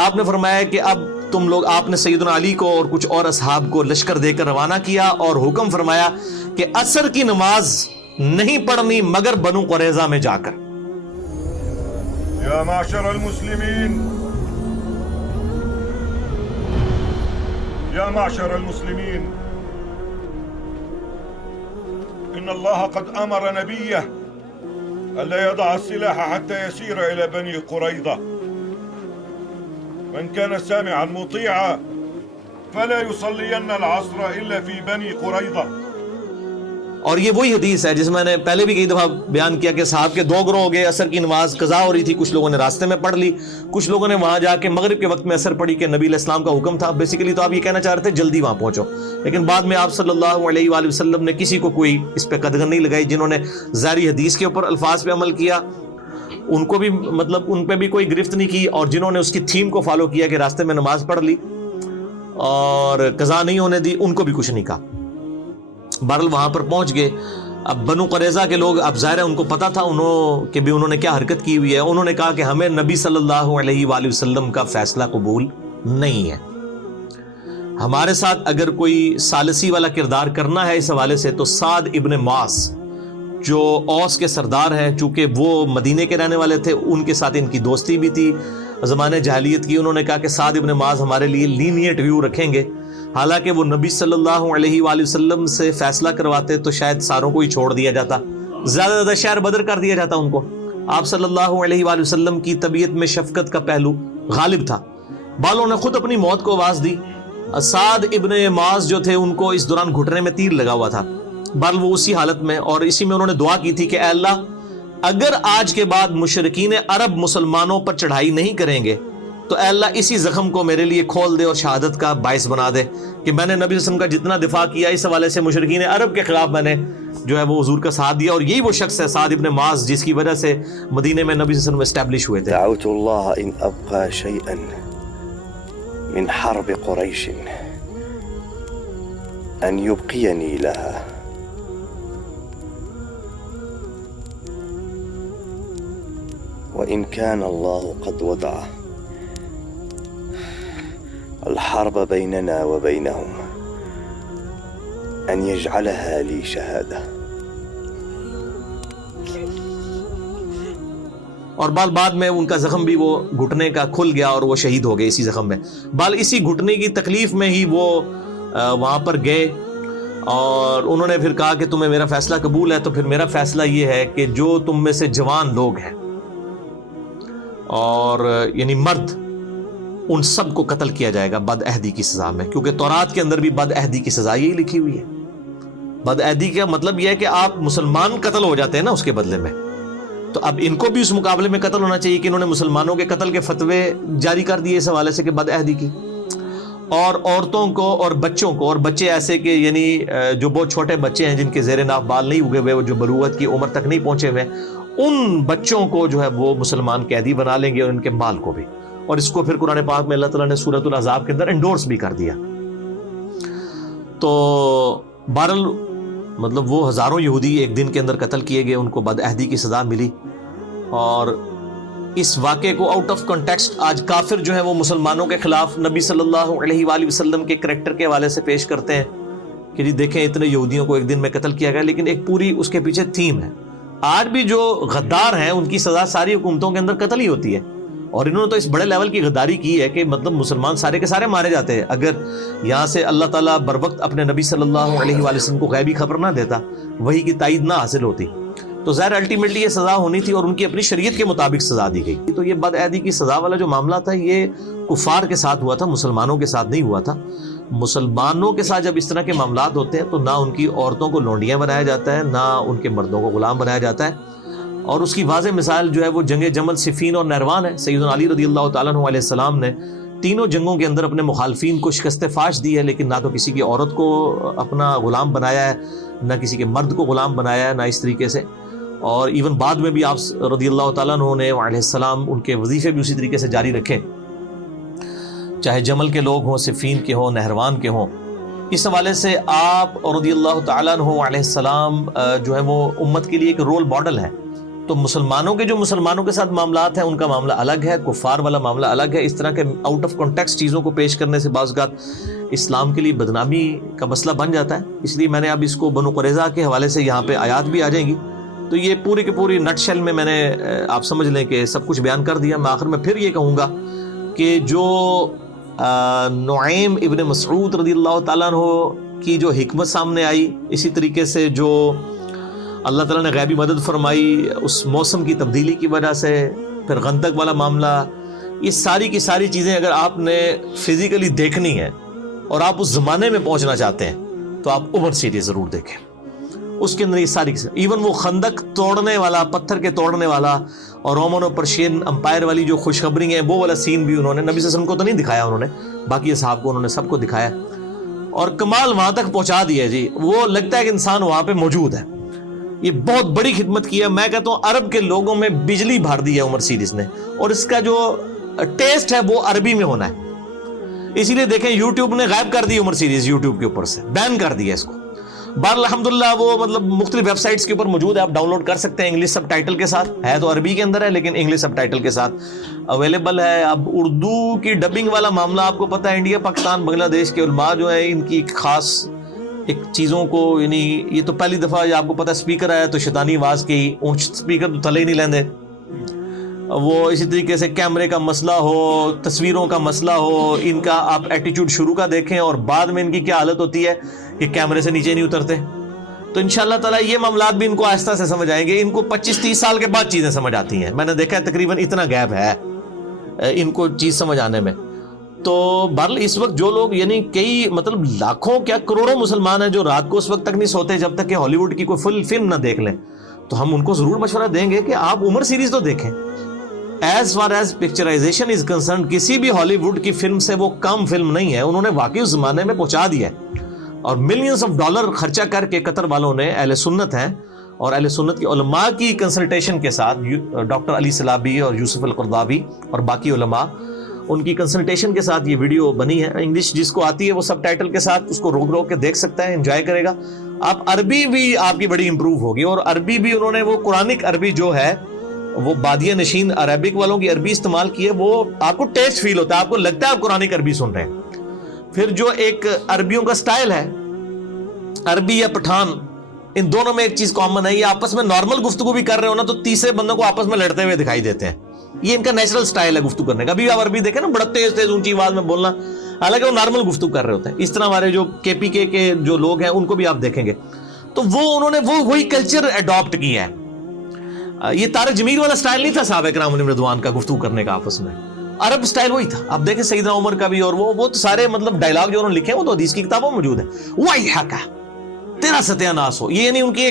آپ نے فرمایا کہ اب تم لوگ, آپ نے سیدنا علی کو اور کچھ اور اصحاب کو لشکر دے کر روانہ کیا, اور حکم فرمایا کہ عصر کی نماز نہیں پڑھنی مگر بنو قریظہ میں جا کر. يا معشر المسلمين يا معشر المسلمين إن الله قد أمر نبيه ألا يضع السلاح حتى يسير إلى بني قريظة. من كان سامعا مطيعا فلا يصلين العصر إلا في بني قريظة. اور یہ وہی حدیث ہے جس میں نے پہلے بھی کئی دفعہ بیان کیا کہ صحاب کے 2 گروہ ہو گئے, عصر کی نماز قضا ہو رہی تھی, کچھ لوگوں نے راستے میں پڑھ لی, کچھ لوگوں نے وہاں جا کے مغرب کے وقت میں عصر پڑھی کہ نبی علیہ السلام کا حکم تھا. بیسیکلی تو آپ یہ کہنا چاہ رہے تھے جلدی وہاں پہنچو, لیکن بعد میں آپ صلی اللہ علیہ وآلہ وسلم نے کسی کو کوئی اس پہ قدغن نہیں لگائی. جنہوں نے ظاہری حدیث کے اوپر الفاظ پہ عمل کیا ان کو بھی مطلب ان پہ بھی کوئی گرفت نہیں کی, اور جنہوں نے اس کی تھیم کو فالو کیا کہ راستے میں نماز پڑھ لی اور قضا نہیں ہونے دی, ان کو بھی کچھ نہیں کہا. بہرحال وہاں پر پہنچ گئے. اب بنو قریظہ کے لوگ, اب ظاہر ہے ان کو پتا تھا انہوں نے کیا حرکت کی ہوئی ہے. انہوں نے کہا کہ ہمیں نبی صلی اللہ علیہ وآلہ وسلم کا فیصلہ قبول نہیں ہے, ہمارے ساتھ اگر کوئی ثالثی والا کردار کرنا ہے اس حوالے سے تو سعد ابن معاذ جو اوس کے سردار ہیں, چونکہ وہ مدینے کے رہنے والے تھے, ان کے ساتھ ان کی دوستی بھی تھی زمانے جاہلیت کی. انہوں نے کہا کہ سعد ابن معاذ ہمارے لیے لینیٹ ویو رکھیں گے, حالانکہ وہ نبی صلی اللہ علیہ وآلہ وسلم سے فیصلہ کرواتے تو شاید ساروں کو ہی چھوڑ دیا جاتا, زیادہ زیادہ شہر بدر کر دیا جاتا ان کو. آپ صلی اللہ علیہ وآلہ وسلم کی طبیعت میں شفقت کا پہلو غالب تھا. بالوں نے خود اپنی موت کو آواز دی. سعد ابن معاذ جو تھے ان کو اس دوران گھٹنے میں تیر لگا ہوا تھا, بہرحال وہ اسی حالت میں, اور اسی میں انہوں نے دعا کی تھی کہ اے اللہ اگر آج کے بعد مشرکین عرب مسلمانوں پر چڑھائی نہیں کریں گے تو اے اللہ اسی زخم کو میرے لیے کھول دے اور شہادت کا باعث بنا دے کہ میں نے نبی صلی اللہ علیہ وسلم کا جتنا دفاع کیا اس حوالے سے مشرکین عرب کے خلاف میں نے جو ہے وہ حضور کا ساتھ دیا. اور یہی وہ شخص ہے سعد ابن معاذ جس کی وجہ سے مدینے میں نبی صلی اللہ علیہ وسلم اسٹیبلش ہوئے تھے. دعوت اللہ ان ابقى شيئا من حرب قريش ان يبقيني لها وإن كان الله قد وضعه الحرب بيننا وبينهم أن يجعلها لي شهادة. اور بعد میں ان کا زخم بھی وہ گھٹنے کا کھل گیا اور وہ شہید ہو گئے اسی زخم میں. اسی گھٹنے کی تکلیف میں ہی وہ وہاں پر گئے اور انہوں نے پھر کہا کہ تمہیں میرا فیصلہ قبول ہے تو پھر میرا فیصلہ یہ ہے کہ جو تم میں سے جوان لوگ ہیں اور یعنی مرد ان سب کو قتل کیا جائے گا بد عہدی کی سزا میں, کیونکہ تورات کے اندر بھی بد عہدی کی سزا یہی لکھی ہوئی ہے. بد عہدی کا مطلب یہ ہے کہ آپ مسلمان قتل ہو جاتے ہیں نا اس کے بدلے میں, تو اب ان کو بھی اس مقابلے میں قتل ہونا چاہیے کہ انہوں نے مسلمانوں کے قتل کے فتوے جاری کر دیے اس حوالے سے کہ بد عہدی کی, اور عورتوں کو اور بچوں کو, اور بچے ایسے کہ یعنی جو بہت چھوٹے بچے ہیں جن کے زیر ناف بال نہیں اگے ہوئے, جو بلوغت کی عمر تک نہیں پہنچے ہوئے, ان بچوں کو جو ہے وہ مسلمان قیدی بنا لیں گے اور ان کے مال کو بھی. اور اس کو پھر قرآن پاک میں اللہ تعالیٰ نے سورۃ الاحزاب کے اندر انڈورس بھی کر دیا. تو بہرحال مطلب وہ ہزاروں یہودی ایک دن کے اندر قتل کیے گئے, ان کو بد عہدی کی سزا ملی. اور اس واقعے کو آؤٹ آف کنٹیکسٹ آج کافر جو ہے وہ مسلمانوں کے خلاف نبی صلی اللہ علیہ وآلہ وسلم کے کریکٹر کے حوالے سے پیش کرتے ہیں کہ جی دیکھیں اتنے یہودیوں کو ایک دن میں قتل کیا گیا, لیکن ایک پوری اس کے پیچھے تھیم ہے. آج بھی جو غدار ہیں ان کی سزا ساری حکومتوں کے اندر قتل ہی ہوتی ہے, اور انہوں نے تو اس بڑے لیول کی غداری کی ہے کہ مطلب مسلمان سارے کے سارے مارے جاتے ہیں. اگر یہاں سے اللہ تعالیٰ بر وقت اپنے نبی صلی اللہ علیہ وآلہ وسلم کو غیبی خبر نہ دیتا, وہی کی تائید نہ حاصل ہوتی, تو ظاہر الٹیمیٹلی یہ سزا ہونی تھی اور ان کی اپنی شریعت کے مطابق سزا دی گئی. تو یہ بد عہدی کی سزا والا جو معاملہ تھا یہ کفار کے ساتھ ہوا تھا, مسلمانوں کے ساتھ نہیں ہوا تھا. مسلمانوں کے ساتھ جب اس طرح کے معاملات ہوتے ہیں تو نہ ان کی عورتوں کو لونڈیاں بنایا جاتا ہے, نہ ان کے مردوں کو غلام بنایا جاتا ہے. اور اس کی واضح مثال جو ہے وہ جنگ جمل, صفین اور نہروان ہے. سیدنا علی رضی اللہ تعالیٰ عنہ علیہ السلام نے تینوں جنگوں کے اندر اپنے مخالفین کو شکست فاش دی ہے, لیکن نہ تو کسی کی عورت کو اپنا غلام بنایا ہے, نہ کسی کے مرد کو غلام بنایا ہے, نہ اس طریقے سے. اور ایون بعد میں بھی آپ رضی اللہ تعالیٰ عنہ نے علیہ السلام ان کے وظیفے بھی اسی طریقے سے جاری رکھے, چاہے جمل کے لوگ ہوں, صفین کے ہوں, نہروان کے ہوں. اس حوالے سے آپ رضی اللہ تعالیٰ عنہ علیہ السلام جو ہے وہ امت کے لیے ایک رول ماڈل ہے. تو مسلمانوں کے جو مسلمانوں کے ساتھ معاملات ہیں ان کا معاملہ الگ ہے, کفار والا معاملہ الگ ہے. اس طرح کے آؤٹ آف کانٹیکسٹ چیزوں کو پیش کرنے سے بعض اوقات اسلام کے لیے بدنامی کا مسئلہ بن جاتا ہے. اس لیے میں نے اب اس کو بنو قریظہ کے حوالے سے یہاں پہ آیات بھی آ جائیں گی, تو یہ پوری کی پوری نٹ شیل میں نے آپ سمجھ لیں کہ سب کچھ بیان کر دیا. میں آخر میں پھر یہ کہوں گا کہ جو نعیم ابن مسعود رضی اللہ تعالیٰ عنہ کی جو حکمت سامنے آئی, اسی طریقے سے جو اللہ تعالیٰ نے غیبی مدد فرمائی اس موسم کی تبدیلی کی وجہ سے, پھر خندق والا معاملہ, یہ ساری کی ساری چیزیں اگر آپ نے فزیکلی دیکھنی ہے اور آپ اس زمانے میں پہنچنا چاہتے ہیں تو آپ عمر سیریز ضرور دیکھیں. اس کے اندر یہ ساری ایون وہ خندق توڑنے والا, پتھر کے توڑنے والا اور رومن اور پرشین امپائر والی جو خوشخبری ہیں وہ والا سین بھی انہوں نے نبی صلی اللہ علیہ وسلم کو تو نہیں دکھایا, انہوں نے باقی اصحاب کو انہوں نے سب کو دکھایا اور کمال وہاں تک پہنچا دیا. جی وہ لگتا ہے کہ انسان وہاں پہ موجود ہے. یہ بہت بڑی خدمت کی ہے. میں کہتا ہوں عرب کے لوگوں میں بجلی بھر دی ہے عمر سیریز نے, اور اس کا جو ٹیسٹ ہے وہ عربی میں ہونا ہے. اسی لیے دیکھیں یوٹیوب نے غائب کر دی عمر سیریز, یوٹیوب کے اوپر سے بین کر دیا اس کو. بہر الحمدللہ وہ مطلب مختلف ویب سائٹس کے اوپر موجود ہے, آپ ڈاؤن لوڈ کر سکتے ہیں انگلش سب ٹائٹل کے ساتھ. ہے تو عربی کے اندر ہے لیکن انگلش سب ٹائٹل کے ساتھ اویلیبل ہے. اب اردو کی ڈبنگ والا معاملہ آپ کو پتہ ہے, انڈیا پاکستان بنگلہ دیش کے علماء جو ہیں ان کی ایک خاص ایک چیزوں کو, یعنی یہ تو پہلی دفعہ آپ کو پتہ اسپیکر آیا تو شیطانی آواز کی اونچ اسپیکر تو تھلے ہی نہیں لیندے. وہ اسی طریقے سے کیمرے کا مسئلہ ہو, تصویروں کا مسئلہ ہو, ان کا آپ ایٹیچیوڈ شروع کا دیکھیں اور بعد میں ان کی کیا حالت ہوتی ہے کہ کیمرے سے نیچے نہیں اترتے. تو انشاءاللہ تعالیٰ یہ معاملات بھی ان کو آہستہ سے سمجھ آئیں گے. ان کو 25-30 سال کے بعد چیزیں سمجھ آتی ہیں. میں نے دیکھا ہے تقریباً اتنا گیپ ہے ان کو چیز سمجھ آنے میں. تو بہرحال اس وقت جو لوگ یعنی کئی مطلب لاکھوں کیا کروڑوں مسلمان ہیں جو رات کو اس وقت تک نہیں سوتے جب تک کہ ہالی ووڈ کی کوئی فل فلم نہ دیکھ لیں, تو ہم ان کو ضرور مشورہ دیں گے کہ آپ عمر سیریز تو دیکھیں. As far as picturisation is concerned کسی بھی ہالی ووڈ کی فلم سے وہ کم فلم نہیں ہے. انہوں نے واقعی اس زمانے میں پہنچا دیا ہے اور ملینز آف ڈالر خرچہ کر کے قطر والوں نے, اہل سنت ہیں اور اہل سنت کے علماء کی کنسلٹیشن کے ساتھ, ڈاکٹر علی سلابی اور یوسف القرضاوی اور باقی علماء, ان کی کنسلٹیشن کے ساتھ یہ ویڈیو بنی ہے. انگلش جس کو آتی ہے وہ سب ٹائٹل کے ساتھ اس کو روک کے دیکھ سکتا ہے, انجوائے کرے گا. آپ عربی بھی آپ کی بڑی امپروو ہوگی, اور عربی بھی انہوں نے وہ قرآنک عربی جو ہے وہ بادیہ نشین عربک والوں کی عربی استعمال کی ہے, وہ آپ کو ٹیسٹ فیل ہوتا ہے, آپ کو لگتا ہے آپ قرآنک عربی سن رہے ہیں. پھر جو ایک عربیوں کا سٹائل ہے، عربی یا پٹھان، ان دونوں میں ایک چیز کامن ہے، یہ آپس میں نارمل گفتگو بھی کر رہے ہو نا تو تیسرے بندوں کو آپس میں لڑتے ہوئے دکھائی دیتے ہیں. یہ ان کا نیچرل سٹائل ہے گفتگو کرنے کا. ابھی آپ عربی دیکھیں نا، بڑا تیز تیز اونچی آواز میں بولنا، حالانکہ وہ نارمل گفتگو کر رہے ہوتے ہیں. اس طرح ہمارے جو KPK کے جو لوگ ہیں ان کو بھی آپ دیکھیں گے تو انہوں نے وہی کلچر اڈاپٹ کیا ہے. یہ طارق جمیل والا سٹائل نہیں تھا صحابہ کرام علیہم رضوان کا گفتگو کرنے کا آپس میں، عرب سٹائل وہی تھا. آپ دیکھیں سیدنا عمر کا بھی، اور وہ تو سارے مطلب ڈائلاگ جو انہوں نے لکھے ہیں وہ تو حدیث کی کتابوں میں موجود ہے. وَيْحَكَ تیرا ستیہ ناس ہو. یہ یعنی ان کی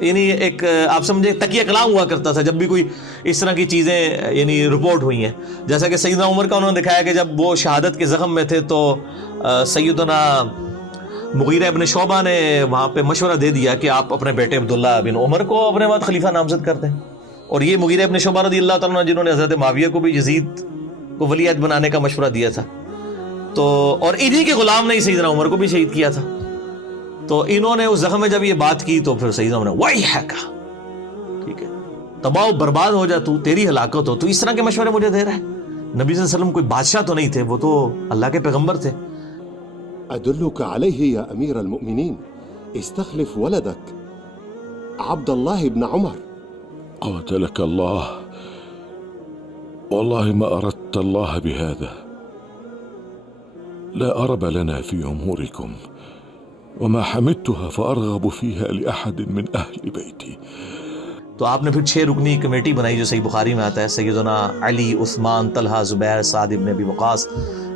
ایک آپ سمجھے تکیہ کلام ہوا کرتا تھا جب بھی کوئی اس طرح کی چیزیں یعنی رپورٹ ہوئی ہیں. جیسا کہ سیدنا عمر کا انہوں نے دکھایا کہ جب وہ شہادت کے زخم میں تھے تو سیدنا مغیرہ ابن شعبہ نے وہاں پہ مشورہ دے دیا کہ آپ اپنے بیٹے عبداللہ بن عمر کو اپنے بعد خلیفہ نامزد کر دیں. اور یہ مغیرہ ابن شعبہ رضی اللہ تعالیٰ عنہ جنہوں نے حضرت معاویہ کو بھی یزید کو ولی عہد بنانے کا مشورہ دیا تھا، تو اور انہی کے غلام نے سیدنا عمر کو بھی شہید کیا تھا. تو انہوں نے اس زخم میں جب یہ بات کی تو پھر سیدنا عمر نے وَيْحَكَ، ٹھیک ہے، تباہ و برباد ہو جا تو، تیری ہلاکت ہو، تو اس طرح کے مشورے مجھے دے رہا ہے. نبی صلی اللہ علیہ وسلم کوئی بادشاہ تو نہیں تھے، وہ تو اللہ کے پیغمبر تھے. أدلك عليه يا أمير المؤمنين، استخلف ولدك عبد الله بن عمر. قاتلك الله، والله ما أردت الله بهذا. لا أرب لنا في أموركم، وما حمدتها فأرغب فيها لأحد من أهل بيتي. تو آپ نے پھر 6 رکنی کمیٹی بنائی جو صحیح بخاری میں آتا ہے، سیدنا علی، عثمان، طلحہ، زبیر، سعد بن ابی وقاص،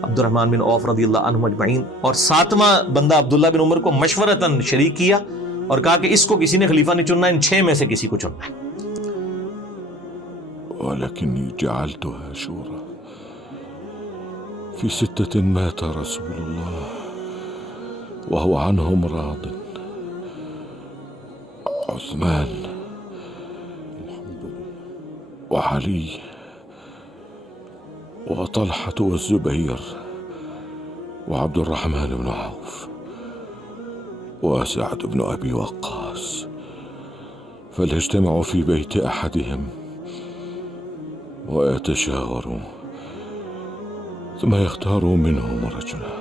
عبد الرحمن بن عوف رضی اللہ عنہم اجمعین، اور 7واں بندہ عبداللہ بن عمر کو مشورتاً شریک کیا اور کہا کہ اس کو کسی نے خلیفہ نہیں چننا، ان 6 میں سے کسی کو چننا ہے. ولكني جعلتها شورى. في 6 مات رسول الله وهو عنهم راض: عثمان وعلي وطلحة والزبير وعبد الرحمن بن عوف وسعد بن أبي وقاص، فليجتمعوا في بيت أحدهم ويتشاوروا ثم يختاروا منهم رجلا.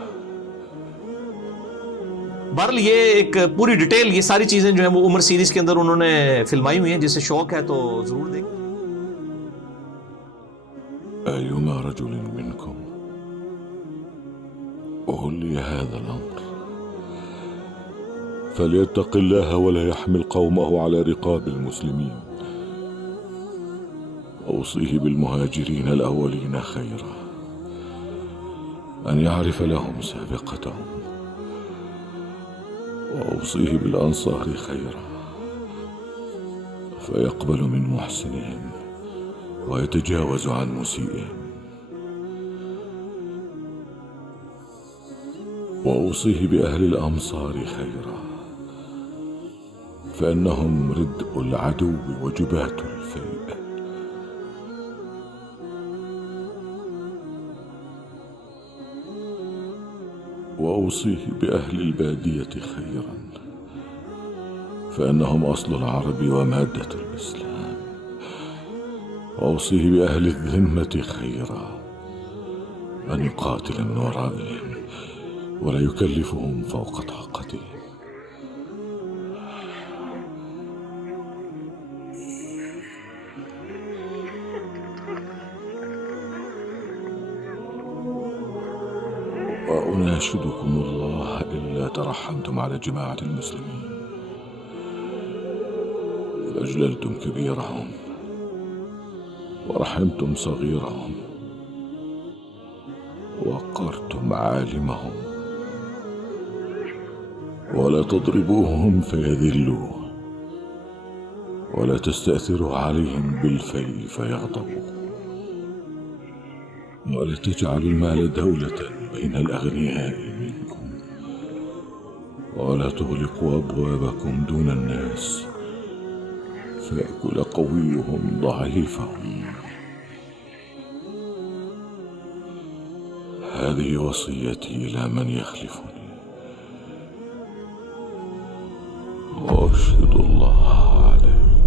بہرحال یہ ایک پوری ڈیٹیل، یہ ساری چیزیں جو ہیں وہ عمر سیریز کے اندر انہوں نے فلمائی ہوئی ہیں، جسے شوق ہے تو ضرور دیکھیں. أيما رجل منكم ولي هذا الأمر فليتق الله ولا يحمل قومه على رقاب المسلمين. أوصيه بالمهاجرين الأولين خيرا أن يعرف لهم سابقتهم، وأوصيه بالأنصار خيرا فيقبل من محسنهم ويتجاوز عن مسيئهم، وأوصيه بأهل الأمصار خيرا فإنهم ردء العدو وجبات الفيء. وأوصيه بأهل البادية خيرا فإنهم أصل العرب ومادة الإسلام. وأوصيه بأهل الذمة خيرا أن يقاتل من ورائهم ولا يكلفهم فوق طاقتهم. وأناشدكم الله إلا ترحمتم على جماعة المسلمين فأجللتم كبيرهم ورحمتم صغيرهم ووقرتم عالمهم، ولا تضربوهم فيذلوا ولا تستأثروا عليهم بالفيء فيغضبوا، ولا تجعلوا المال دولة بين الأغنياء منكم، ولا تغلقوا أبوابكم دون الناس فيأكل قويهم ضعيفهم. هذه وصيتي إلى من يخلفني، وأشهد الله عليه.